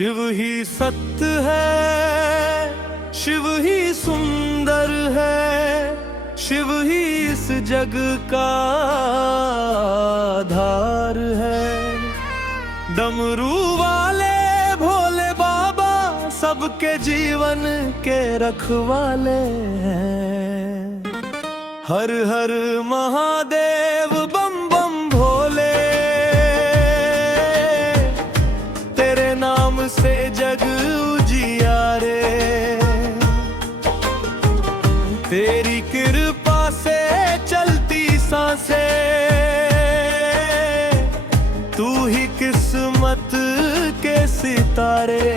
शिव ही सत्य है, शिव ही सुंदर है, शिव ही इस जग का आधार है। डमरू वाले भोले बाबा सबके जीवन के रखवाले हैं। हर हर महादेव बम बम भोले, तेरे नाम से जग उजियारे। तेरी कृपा से चलती सांसें, तू ही किस्मत के सितारे।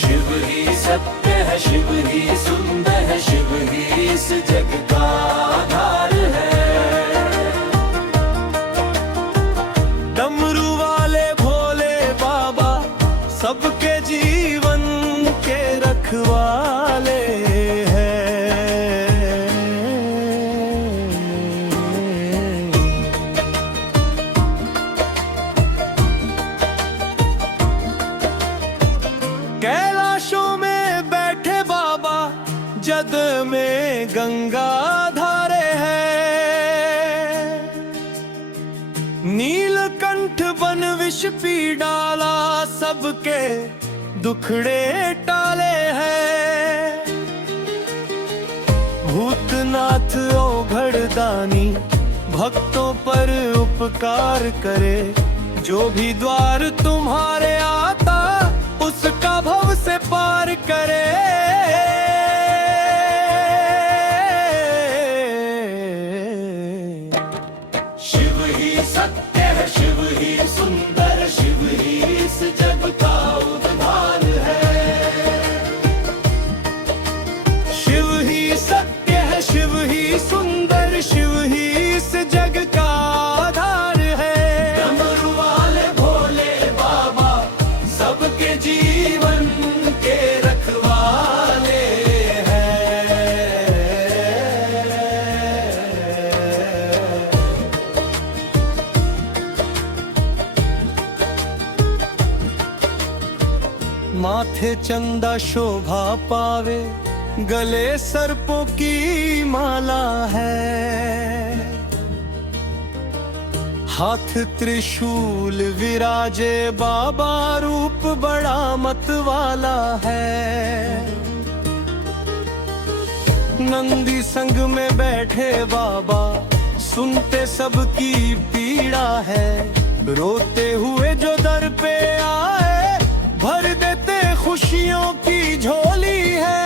शिव ही सत्य है, शिव ही सुंदर है, शिव ही इस जग का आधार है। डमरू वाले भोले बाबा सबके जीवन के रखवाले हैं। कैलाशों में बैठे बाबा, जद में गंगा धारे हैं। नीलकंठ बन विष पी डाला, सबके दुखड़े टाले हैं। भूतनाथ ओघड़ दानी भक्तों पर उपकार करे। जो भी द्वार तुम्हारे आता, उसका भव से पार करे। शिव ही सत्य है, शिव ही सुंदर, शिव ही इस जग का उद्धार है। शिव ही सत्य है, शिव ही सुंदर, शिव ही इस जग का आधार है। डमरू वाले भोले बाबा सबके जीवन के रखवाले हैं। माथे चंदा शोभा पावे, गले सर्पों की माला है। हाथ त्रिशूल विराजे बाबा, रूप बड़ा मत वाला है। नंदी संग में बैठे बाबा, सुनते सबकी पीड़ा है। रोते हुए जो दर पे आए, भर देते खुशियों की झोली है।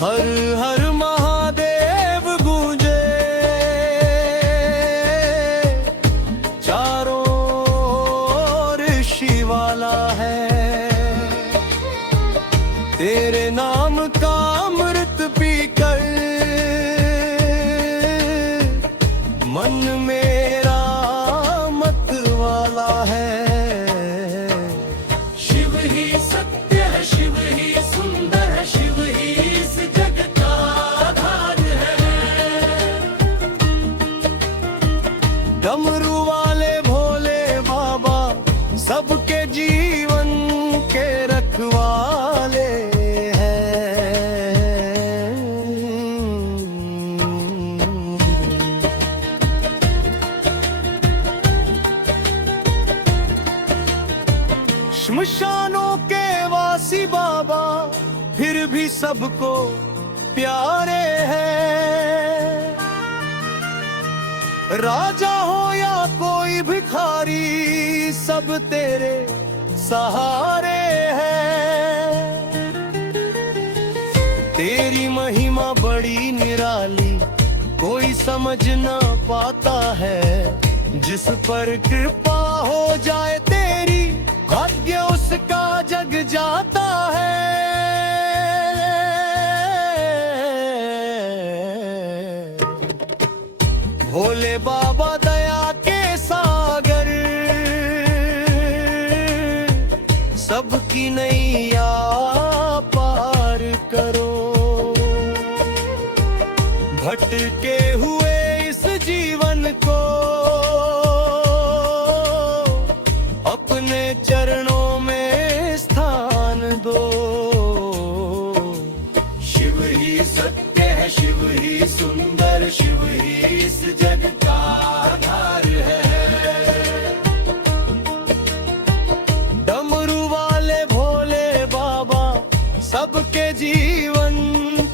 हर हर महादेव गूंजे, चारों ओर शिवाला है। तेरे नाम का अमृत पीकर मन मेरा मत वाला है। शिव ही सत्य है, शिव ही सुंदर है, शिव ही इस जग का आधार है। डमरू वाले भोले बाबा सबके जीवन के रखवाले हैं। श्मशानों के वासी बाबा फिर भी सबको प्यारे हैं। राजा हो या कोई भिखारी, सब तेरे सहारे हैं। तेरी महिमा बड़ी निराली, कोई समझ ना पाता है। जिस पर कृपा हो जाए तेरी, भाग्य उसका जग जाता है। भोले बाबा दया के सागर, सबकी नैया पार करो। भटके हुए इस इस जग का आधार है। डमरू वाले भोले बाबा सबके जीवन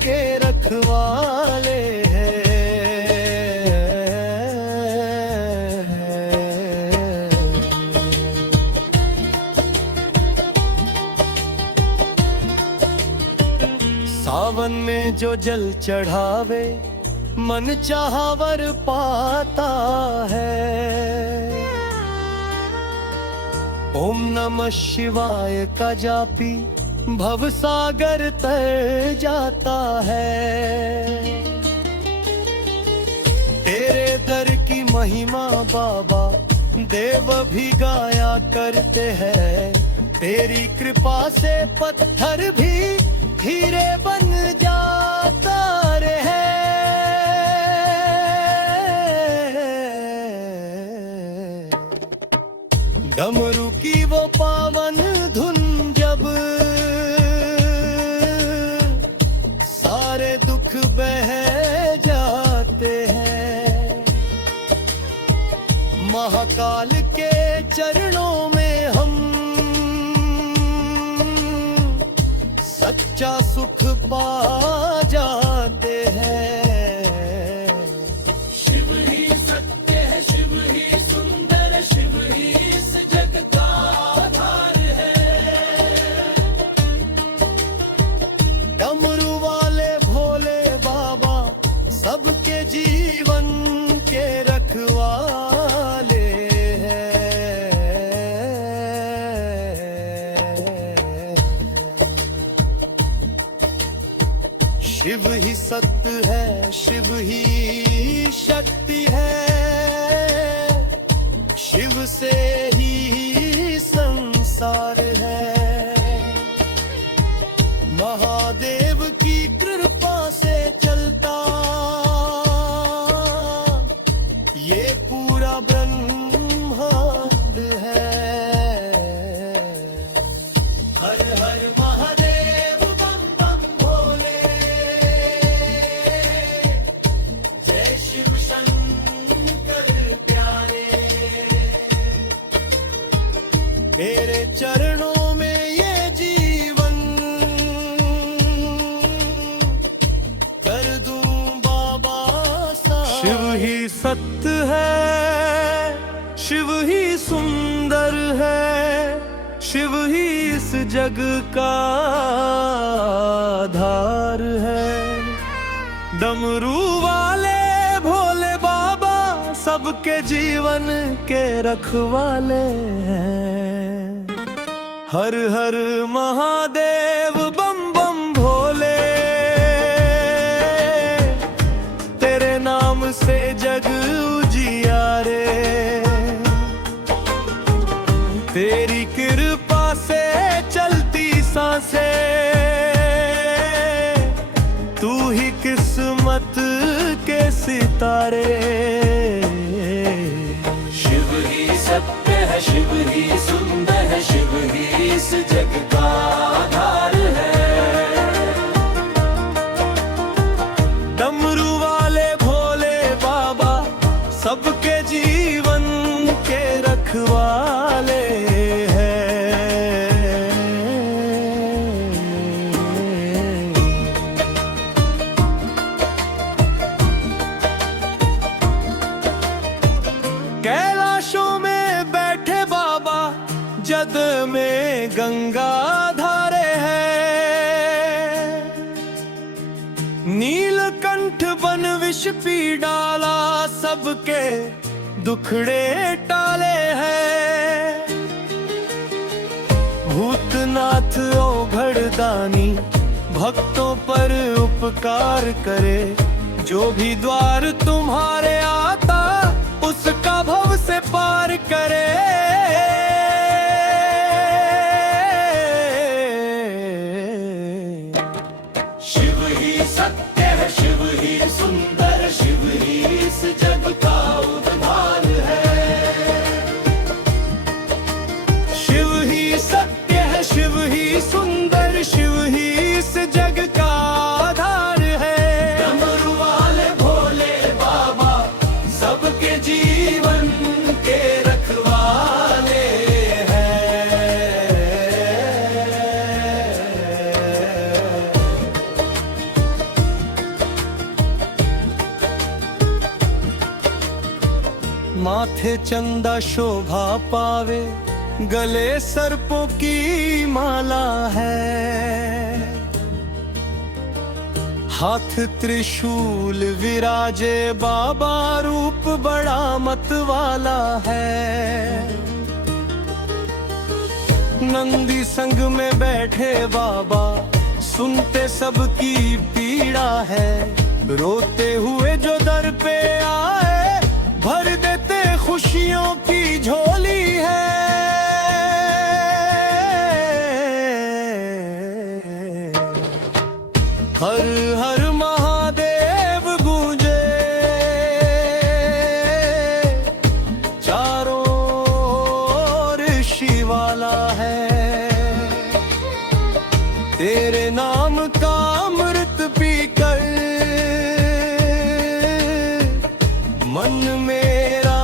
के रखवाले हैं। सावन में जो जल चढ़ावे मन चाहा वर पाता है। ओम नमः शिवाय का जापी भव सागर तर जाता है। तेरे दर की महिमा बाबा देव भी गाया करते हैं। तेरी कृपा से पत्थर भी हीरे बन जाता रहे। डमरू की वो पावन धुन जब सारे दुख बह जाते हैं। महाकाल के चरणों में हम सच्चा सुख पा जाते हैं। शिव ही सत्य है, शिव ही सुंदर, शिव ही इस जग का आधार है। डमरू वाले भोले बाबा सबके जीवन के रखवाले हैं। शिव ही सत्य है, शिव ही शक्ति है। शिव से ही संसार है। महादेव की कृपा से चलता ये पूरा ब्रह्मांड है। हर हर महादेव बम बम भोले। जय शिव शंकर प्यारे। मेरे चरणों में ये जीवन कर दूं बाबा सा। शिव ही सत्य है, शिव ही सुंदर है। शिव ही इस जग का आधार है। डमरू वाले भोले बाबा सबके जीवन के रखवाले हैं। हर हर महादेव बम बम भोले। तेरे नाम से जग उजियारे। तेरी कृपा से चलती सांसें। तू ही किस्मत के सितारे। शिव ही सत्य है, शिव ही सुंदर है, शिव ही इस जग का आधार है। डमरू वाले भोले बाबा सबके जीवन के रखवाले हैं। कैलाशों में बैठे बाबा जद में गंगा धारे हैं। नीलकंठ बन विष पी डाला सबके दुखड़े टाले हैं। भूतनाथ ओघड़दानी भक्तों पर उपकार करे। जो भी द्वार तुम्हारे आता उसका भव से पार करे। शिव ही सत्य है, शिव ही सुंदर, शिव ही इस जग का उद्धार है। शिव ही सत्य है, शिव ही सुंदर, शिव ही इस जग का आधार है। डमरू वाले भोले बाबा माथे चंदा शोभा पावे, गले सर्पों की माला है। हाथ त्रिशूल विराजे बाबा, रूप बड़ा मत वाला है। नंदी संग में बैठे बाबा, सुनते सबकी पीड़ा है। रोते हुए जो दर पे आए, भर देते खुशियों की झोली है। हर हर महादेव गूंजे, चारों ओर शिवाला है। तेरे नाम का अमृत पीकर मन मेरा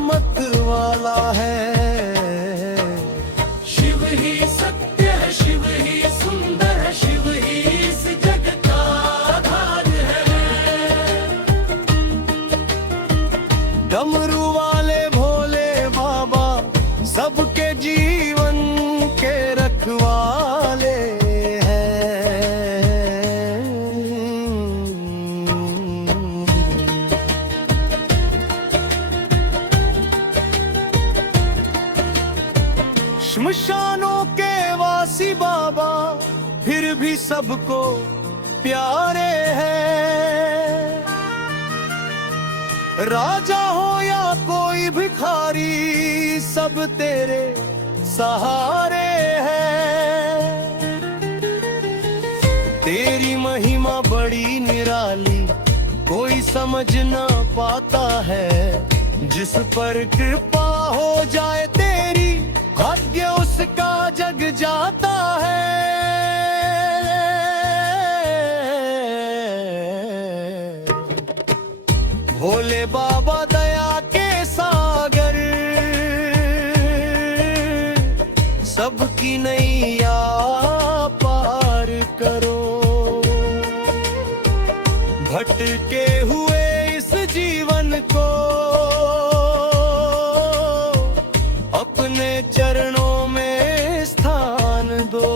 मत वाला है। शिव ही सत्य है, शिव ही सुंदर है, शिव ही इस जग का आधार है। डमरू वाले भोले बाबा, सबके जीवन के रखवाले श्मशानों के वासी बाबा, फिर भी सबको प्यारे हैं। राजा हो या कोई भिखारी, सब तेरे सहारे हैं। तेरी महिमा बड़ी निराली, कोई समझ ना पाता है। जिस पर कृपा हो जाए तेरी, भाग्य उसका जग जाता है। भोले बाबा दया के सागर, सबकी नैया पार करो। भटके हुए इस जीवन को अपने चरणों में स्थान दो।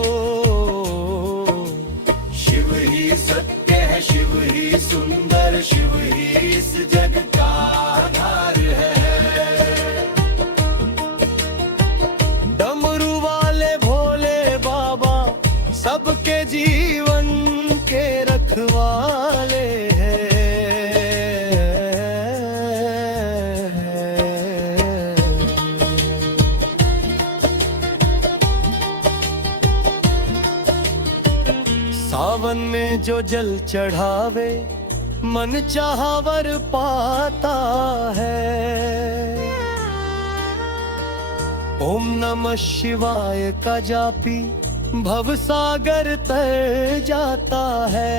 शिव ही सत्य है, शिव ही सुंदर, शिव ही इस जग का आधार है। डमरू वाले भोले बाबा, सबके जीवन के रखवाले हैं। सावन में जो जल चढ़ावे, मन चाहा वर पाता है। ओम नमः शिवाय का जापी, भव सागर तर जाता है।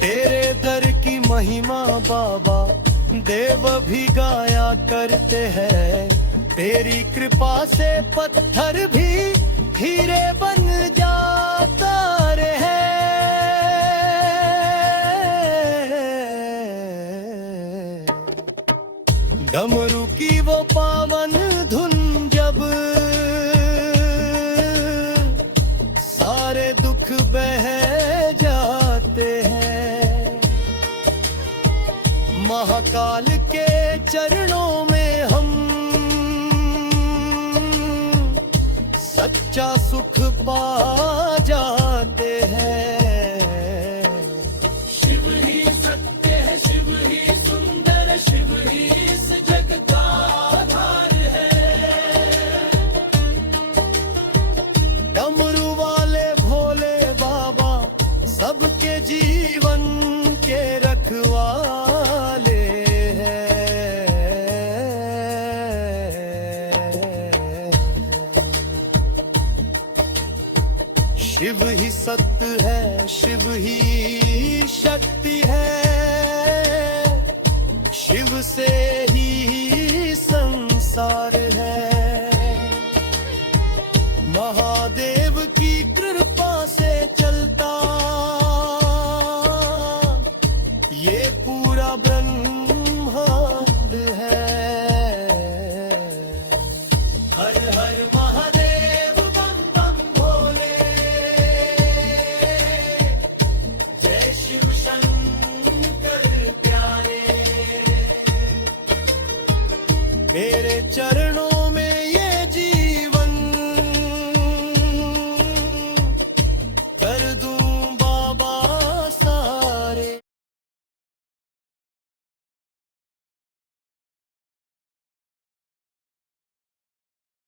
तेरे दर की महिमा बाबा, देव भी गाया करते हैं। तेरी कृपा से पत्थर भी हीरे बन जाता रहे। डमरू की वो पावन धुन जब, सारे दुख बह जाते हैं। महाकाल के चरणों में हम सच्चा सुख पा जाते हैं। शिव ही सत्य है, शिव ही सुंदर, शिव ही इस जग का आधार है। डमरू वाले भोले बाबा, सबके जीवन के रखवाले हैं। शिव ही सत्य है, शिव ही शक्ति है। शिव से ही संसार है। महादेव की कृपा से चलता ये पूरा ब्रह्मांड है। हर हर महादेव बम बम भोले, जय शिव शंकर प्यारे। मेरे चरण